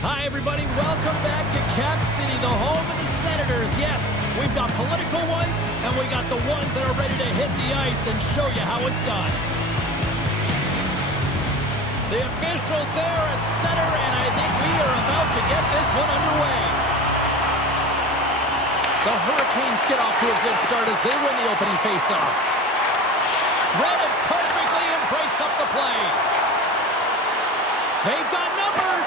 Hi, everybody. Welcome back to Cap City, the home of the Senators. Yes, we've got political ones, and we got the ones that are ready to hit the ice and show you how it's done. The officials there at center, and I think we are about to get this one underway. The Hurricanes get off to a good start as they win the opening faceoff. Read it perfectly and breaks up the play. They've got numbers.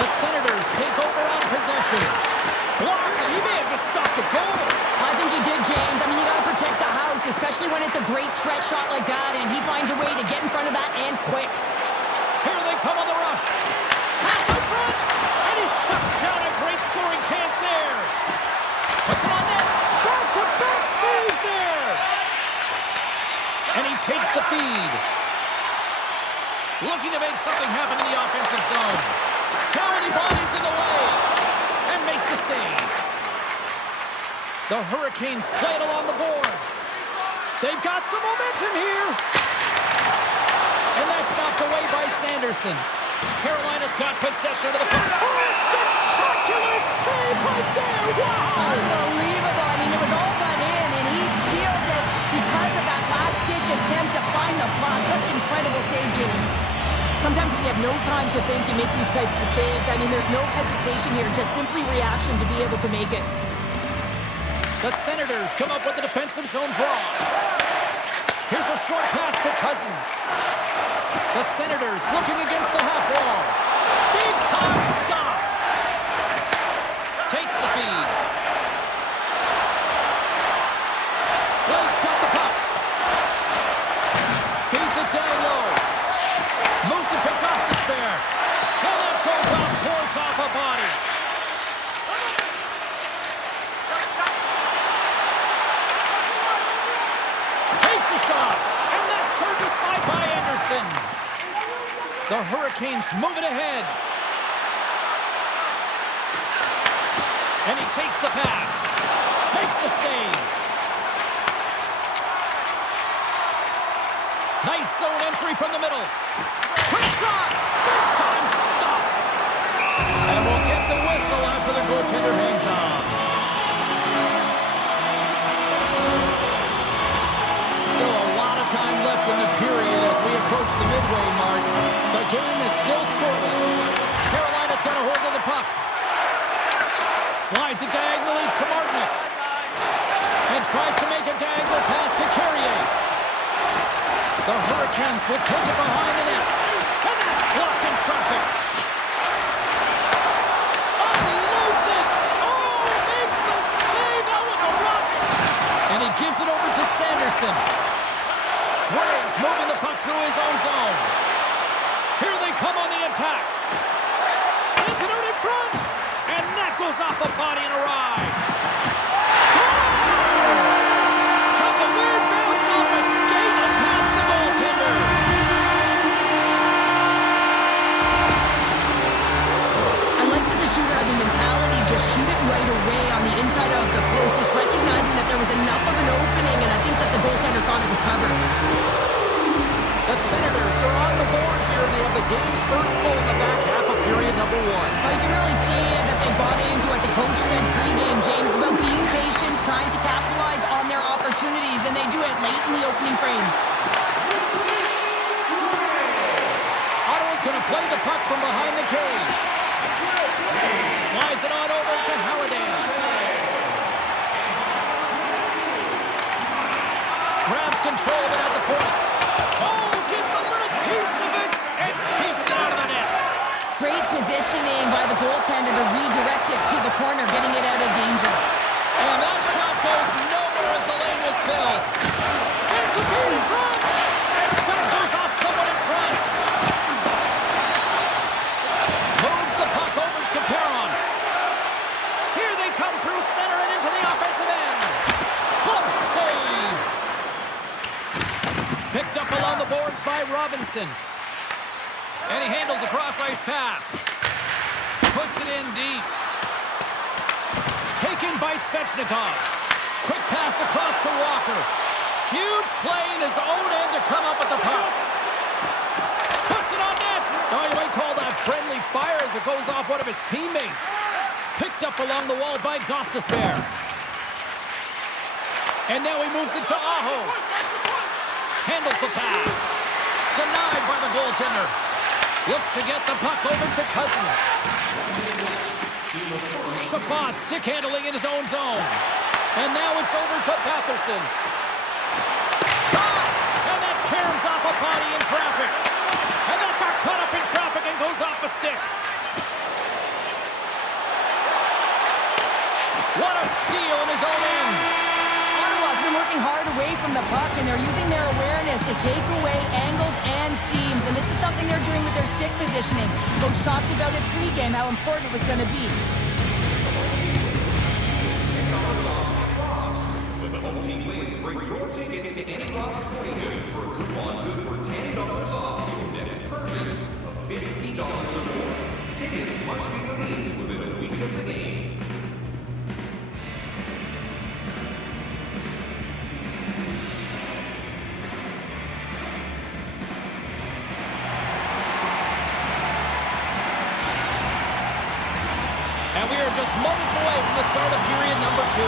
The Senators take over on possession. Blocked, and he may have just stopped a goal. I think he did, James. I mean, you got to protect the house, especially when it's a great threat shot like that, and he finds a way to get in front of that and quick. Here they come on the rush. Pass in front, and he shuts down a great scoring chance there. Puts it on net. Back-to-back saves there. And he takes the feed. Looking to make something happen in the offensive zone. Too many bodies in the way. And makes the save. The Hurricanes play it along the boards. They've got some momentum here. And that's knocked away by Sanderson. Carolina's got possession of the puck. Oh, a spectacular save right there. Wow. Unbelievable. I mean, it was all but in, and he steals it because of that last-ditch attempt to find the puck. Just incredible save, James. Sometimes when you have no time to think, you make these types of saves. I mean, there's no hesitation here, just simply reaction to be able to make it. The Senators come up with the defensive zone draw. Here's a short pass to Cousins. The Senators looking against the half wall. Big time stop. Takes the feed. Blake's got the puck. Feeds it down low. Moves it to Gostisbehere. And that goes off, pours off a body. Takes a shot. And that's turned aside by Anderson. The Hurricanes move it ahead. And he takes the pass. Makes the save. Nice zone entry from the middle. Quick shot! Big time stop! And we'll get the whistle after the goaltender hangs on. Still a lot of time left in the period as we approach the midway mark. The game is still scoreless. Carolina's got a hold of the puck. Slides it diagonally to Martinook. And tries to make a diagonal pass to Carrier. The Hurricanes will take it behind the net. And that's blocked in traffic. Unloads it. Oh, makes the save. That was a rocket. And he gives it over to Sanderson. Graves moving the puck through his own zone. Here they come on the attack. Sends it out in front. And that goes off the body and a ride. Scores! Took a weird bounce off the skate and past the goaltender. I like that the shooter had the mentality, just shoot it right away on the inside of the post, just recognizing that there was enough of an opening, and I think that the goaltender thought it was covered. The Senators are on the board here, and they have the game's first goal in the back half of period number one. Well, you can really see that they bought into what the coach said pregame, James, about being patient, trying to capitalize on their opportunities, and they do it late in the opening frame. Ottawa's going to play the puck from behind the cage. Slides it on over to Halliday. Grabs control of it at the point. Oh, gets a little piece of it and keeps it out of the net. Great positioning by the goaltender to redirect it to the corner, getting it out of danger. And that shot goes nowhere as the lane was filled. Sends the feed in front. And that goes off someone in front. Moves the puck over to Perron. Here they come through center and into the offensive end. Glove save. Picked up along the boards by Robinson. And he handles a cross-ice pass. Puts it in deep. Taken by Svechnikov. Quick pass across to Walker. Huge play in his own end to come up with the puck. Puts it on net. Oh, you might call that friendly fire as as it goes off one of his teammates. Picked up along the wall by Gostisbehere. And now he moves it to Aho. Handles the pass. Denied by the goaltender. Looks to get the puck over to Cousins. Chabot stick handling in his own zone. And now it's over to Batherson. Shot! And that caroms off a body in traffic. And that got caught up in traffic and goes off a stick. What a steal in his own end. Ottawa's been working hard away from the puck, and they're using their awareness to take away angles and seams. And this is something they're doing with their stick positioning. Coach talked about it pregame, how important it was going to be. When the home team wins, bring your tickets to any Rob Sporting Goods for a coupon good for $10 off your next purchase of $50 or more. Tickets must be redeemed within a week of the game. And we are just moments away from the start of period number 2.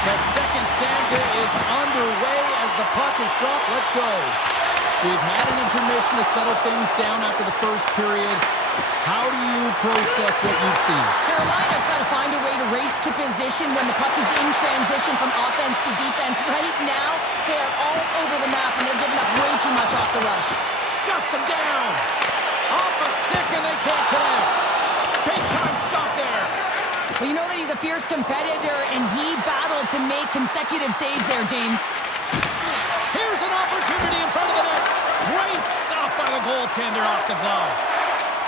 The second stanza is underway as the puck is dropped. Let's go. We've had an intermission to settle things down after the first period. How do you process what you've seen? Carolina's got to find a way to race to position when the puck is in transition from offense to defense. Right now, they are all over the map, and they're giving up way too much off the rush. Shuts them down. Off a stick, and they can't connect. Big time stop there. Well, you know that he's a fierce competitor, and he battled to make consecutive saves there, James. Here's an opportunity in front of the net. Great stop by the goaltender off the glove.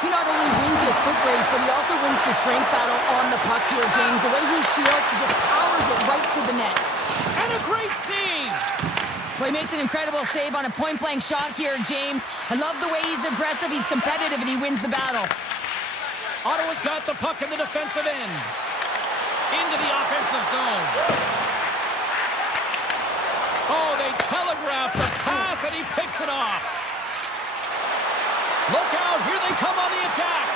He not only wins his foot race, but he also wins the strength battle on the puck here, James. The way he shields, he just powers it right to the net. And a great save. Well, he makes an incredible save on a point-blank shot here, James. I love the way he's aggressive, he's competitive, and he wins the battle. Ottawa's got the puck in the defensive end. Into the offensive zone. Oh, they telegraphed the pass, and he picks it off. Look out, here they come on the attack.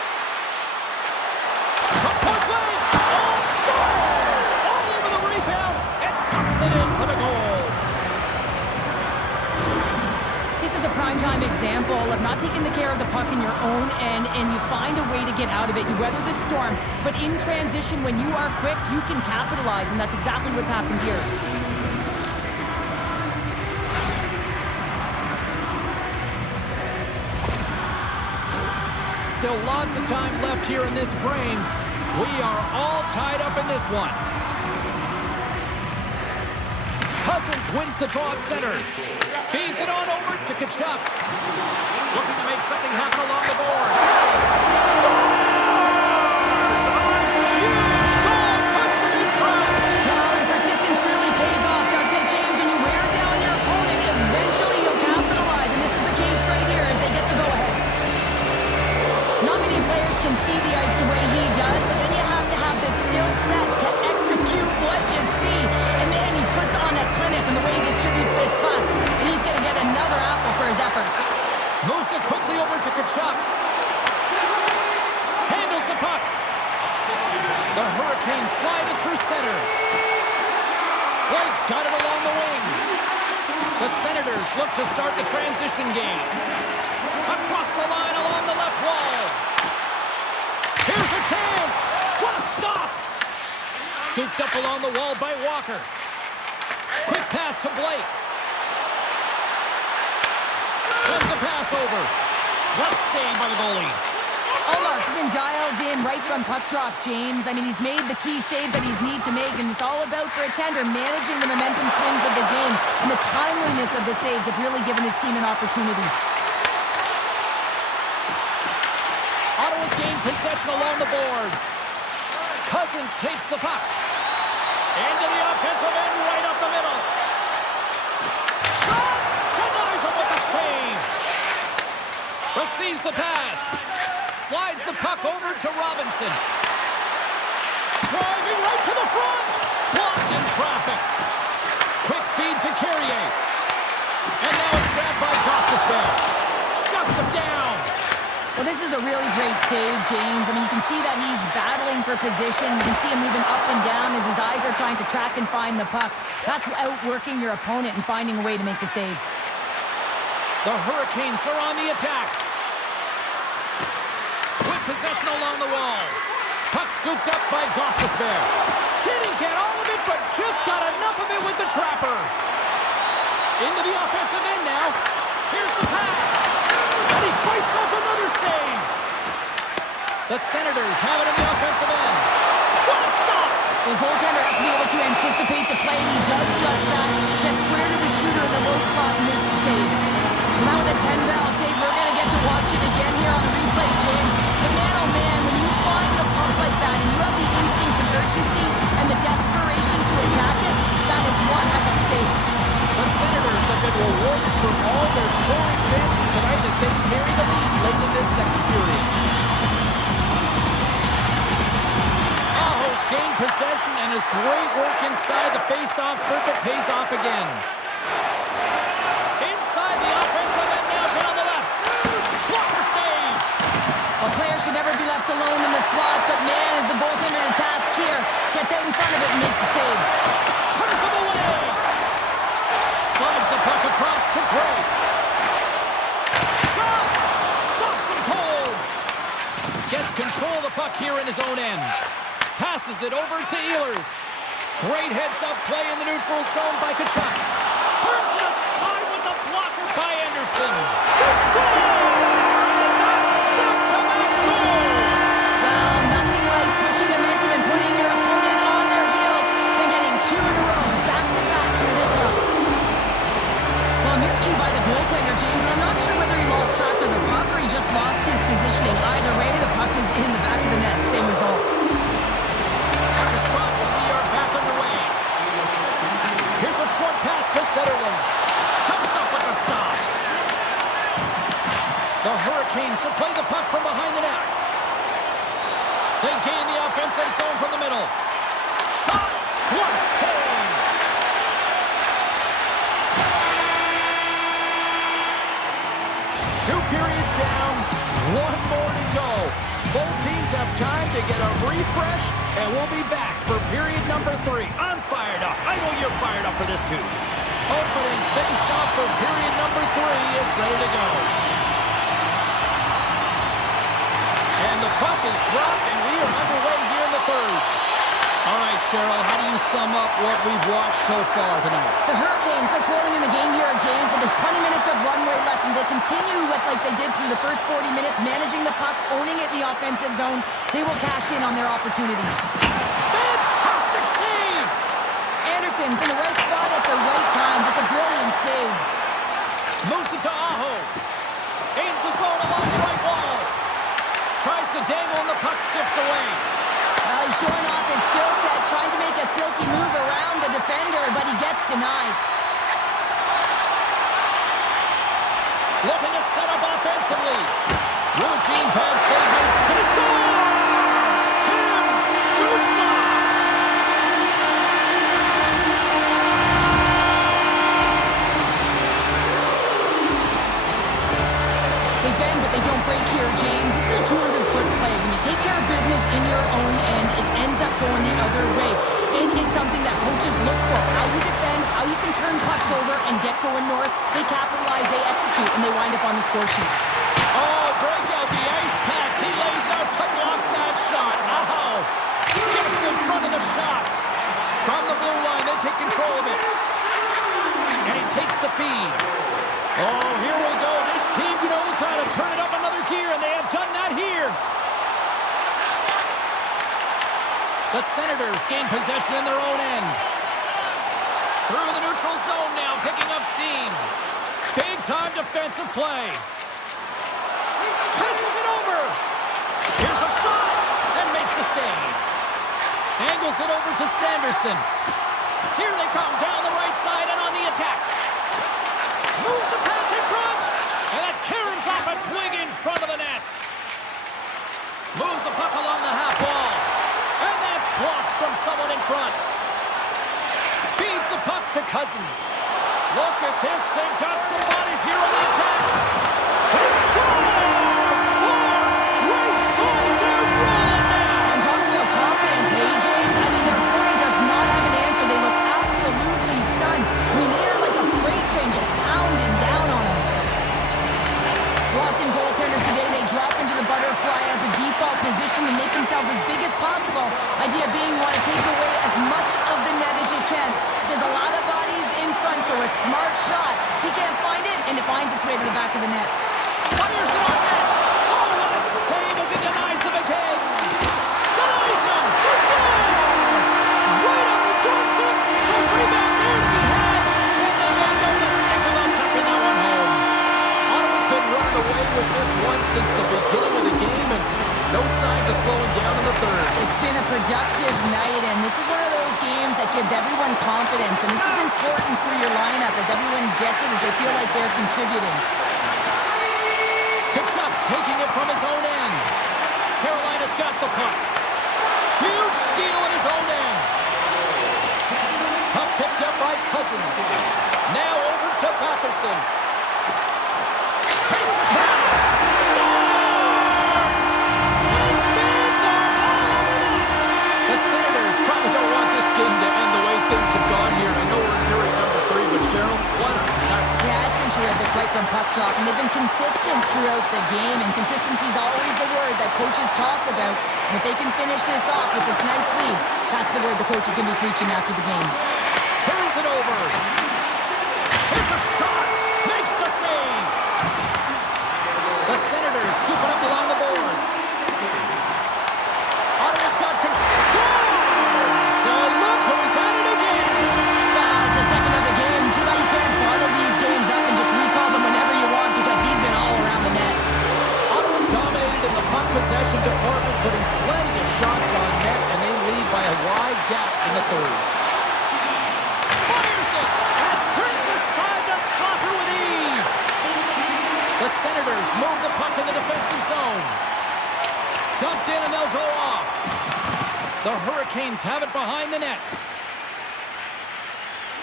From point blank, all scores! All over the rebound, and tucks it in for the goal. This is a primetime example of not taking the care of the puck in your own end, and you find a way to get out of it. You weather the storm, but in transition, when you are quick, you can capitalize, and that's exactly what's happened here. Still lots of time left here in this frame. We are all tied up in this one. Cousins wins the draw at center. Feeds it on over to Tkachuk. Looking to make something happen along the boards. Scores! A huge goal puts him in front. Well, and persistence really pays off, doesn't it, James? When you wear down your opponent, eventually you'll capitalize, and this is the case right here as they get the go-ahead. Not many players can see the ice the way he does, but then you have to have the skill set to execute what you see. And man, he puts on a clinic in the way he distributes this pass, and he's going to get another apple for his efforts. Moves it quickly over to Tkachuk. Handles the puck. The Hurricanes slide it through center. Blake's got it along the wing. The Senators look to start the transition game. Across the line along the left wall. Here's a chance. What a stop. Scooped up along the wall by Walker. Quick pass to Blake. Sends a pass over. Great save by the goalie. Ullmark's been dialed in right from puck drop, James. I mean, he's made the key save that he's need to make, and it's all about for a tender managing the momentum swings of the game, and the timeliness of the saves have really given his team an opportunity. Ottawa's gained possession along the boards. Cousins takes the puck. Into the offensive end, right up the middle. Shot! Denies him with the save. Receives the pass. Slides the puck over to Robinson. Driving right to the front. Blocked in traffic. Quick feed to Carrier. And now it's grabbed by Gostisbehere. down. Well, this is a really great save, James. I mean, you can see that he's battling for position. You can see him moving up and down as his eyes are trying to track and find the puck. That's outworking your opponent and finding a way to make the save. The Hurricanes are on the attack. With possession along the wall. Puck scooped up by Gostisbehere. Didn't get all of it, but just got enough of it with the trapper. Into the offensive end now. Here's the pass. And he fights off another save. The Senators have it in the offensive end. What a stop! The goaltender has to be able to anticipate the play, and he does just that. Gets square to the shooter in the low slot and makes the save. Well, that was a 10-barrel save. We're going to get to watch it again here on the replay, James. But man, oh man, when you find the puck like that and you have the instincts of urgency and the desperation to attack it, that is one heck of a save. The Senators have been rewarded for all their scoring chances tonight as they carry the lead late in this second period. Aho's gained possession and his great work inside the face-off circuit pays off again. Inside the offensive end now, get on the left. Blocker save. A player should never be left alone in the slot, but man, is the goaltender to task here. Gets out in front of it and makes the save. Turns him away. Slides the puck across to Gray. Shot! Stops him cold. Gets control of the puck here in his own end. Passes it over to Ehlers. Great heads-up play in the neutral zone by Tkachuk. Turns it aside with the blocker by Anderson. The score! And that's back-to-back goals! Well, nothing like switching momentum and putting your opponent on their heels and getting two in a row, back-to-back here they come. Well, miscue by the goaltender, James, and I'm not sure whether he lost track of the puck or he just lost his positioning. Either way, the puck is in the back of the net. Same result. Puck is dropped and we are back underway. Here's a short pass to Zetterlund. Comes up with a stop. The Hurricanes will play the puck from behind the net. They gain the offensive zone from the middle. Shot! Glove save! Two periods down, one more to go. Both teams have time to get a refresh, and we'll be back for period number 3. I'm fired up. I know you're fired up for this too. Opening face-off for period number 3 is ready to go. And the puck is dropped, and we are underway here in the third. All right, Cheryl, how do you sum up what we've watched so far tonight? The Hurricanes are trailing in the game here, James, but there's 20 minutes of runway left, and they continue with like they did through the first 40 minutes, managing the puck, owning it in the offensive zone. They will cash in on their opportunities. Fantastic save! Anderson's in the right spot at the right time. Just a brilliant save. Moves it to Aho. Aims the zone along the right wall. Tries to dangle and the puck skips away. Well, he's showing off his skill set, trying to make a silky move around the defender, but he gets denied. Looking to set up offensively. Eugene pad save. He scores! Tim Stützle! They bend, but they don't break here, James. This is a 200-foot play. When you take care of business in your own end, it ends up going the other way. It is something that coaches look for. How you defend, how you can turn pucks over and get going north. They capitalize, they execute, and they wind up on the score sheet. Oh, break out the ice packs. He lays out to block that shot. Aho! Gets in front of the shot. From the blue line, they take control of it. And he takes the feed. Oh, here we go. This team knows how to turn it up another gear, and they have done that here. The Senators gain possession in their own end. Through the neutral zone now, picking up steam. Big-time defensive play. Passes it over. Here's a shot, and makes the save. Angles it over to Sanderson. Here they come down the right side and on the attack. Moves the pass in front, and that caroms off a twig in front of the net. Moves the puck along the half wall, and that's blocked from someone in front. Feeds the puck to Cousins. Look at this, they've got some bodies here on the attack. He scores! the net. Fires it on net. Oh, what a save as he denies them again. Denies him. He scores! Right on the doorstep. The rebound there to be had. And they make no mistake about tucking that one home. Ottawa's been running away with this one since the beginning of the game, and no signs of slowing down in the third. It's been a productive night, and this is one of those games that gives everyone confidence, and this is important for your lineup as everyone gets it, as they feel like they're contributing. Tkachuk's taking it from his own end. Carolina's got the puck. Huge steal at his own end. Puck picked up by Cousins. Now over to Batherson. Takes a shot. Scores! Saints fans are all over that. The Senators probably don't want this game to end the way things have gone here. I know we're nearing number 3, but Cheryl, what a night. Yeah, it's been terrific right from puck drop, and they've been consistent throughout the game, and consistency is always the word that coaches talk about. And if they can finish this off with this nice lead, that's the word the coach is going to be preaching after the game. Turns it over. Here's a shot. Makes the save. The Senators scoop it up along the boards. Ottawa's got control. Scores! So look who's at it again. It's the second of the game. Too bad you can't bottle these games up and just recall them whenever you want, because he's been all around the net. Ottawa's dominated in the puck possession department, putting plenty of shots on net, and they lead by a wide gap in the third. Fires it and turns aside the soccer with ease. The Senators move the puck in the defensive zone. Dumped in and they'll go off. The Hurricanes have it behind the net.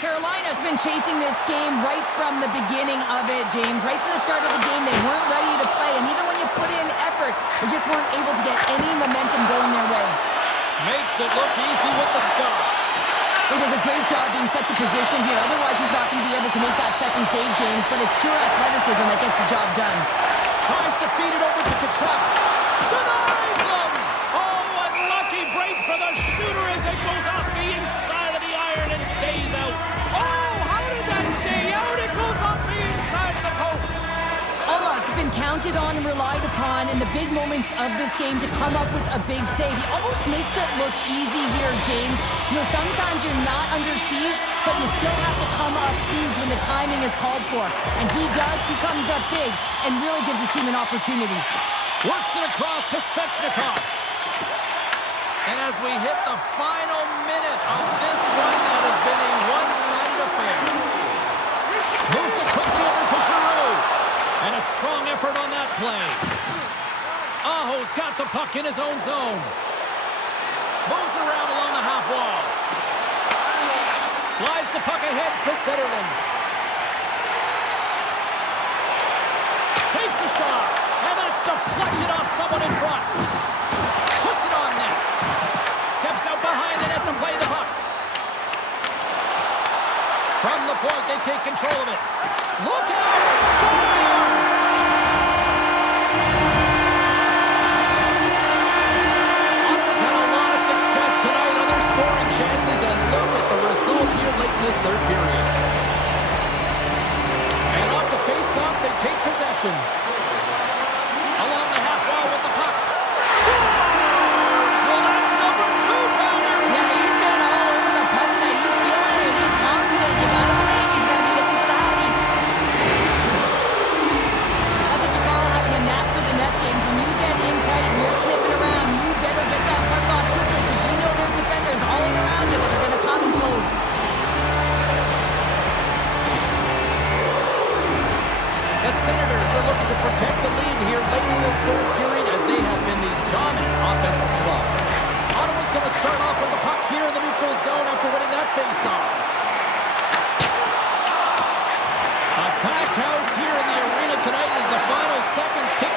Carolina's been chasing this game right from the beginning of it, James. Right from the start of the game, they weren't ready to play, and even when you put in effort, they just weren't able to get any momentum going their way. Makes it look easy with the stop. He does a great job being such a position here. Otherwise, he's not going to be able to make that second save, James, but it's pure athleticism that gets the job done. Tries to feed it over to Tkachuk. Denies him! Oh, unlucky break for the shooter as it goes off the inside of the iron and stays out. Oh, how did that stay out? It goes off the inside of the post. Ullmark's been counted on and relied upon in the big moments of this game to come up with a big save. He almost makes it look easy here, James. You know, sometimes you're not under siege, but you still have to come up huge when the timing is called for. And he does. He comes up big and really gives his team an opportunity. Works it across to Svechnikov. And as we hit the final minute of this one, that has been a one-sided affair. Moves it quickly over to Giroux. And a strong effort on that play. Aho's got the puck in his own zone. Moves around along the half wall. Slides the puck ahead to Zetterlund. Takes a shot. And that's deflected off someone in front. Puts it on net. Steps out behind the net to play the puck. From the point, they take control of it. Look out! Scores! Ottawa's had a lot of success tonight on their scoring chances, and look at the result here late in this third period. And off the face-off, they take possession. Along the half wall with the puck. Scores! Well, that's number 2, Pounder. Yeah, he's been all over the puck tonight. He's feeling it. He's confident. You gotta believe he's gonna be looking for the hockey. That's what you call having a knack for the net, James. When you get in tight and you're sniffing around, you better get that puck off quickly, because you know there are defenders all around you that are gonna come and close. The Senators are looking to protect the lead here late in this third period, as they have been the dominant offensive club. Ottawa's going to start off with the puck here in the neutral zone after winning that face-off. A packed house here in the arena tonight as the final seconds tick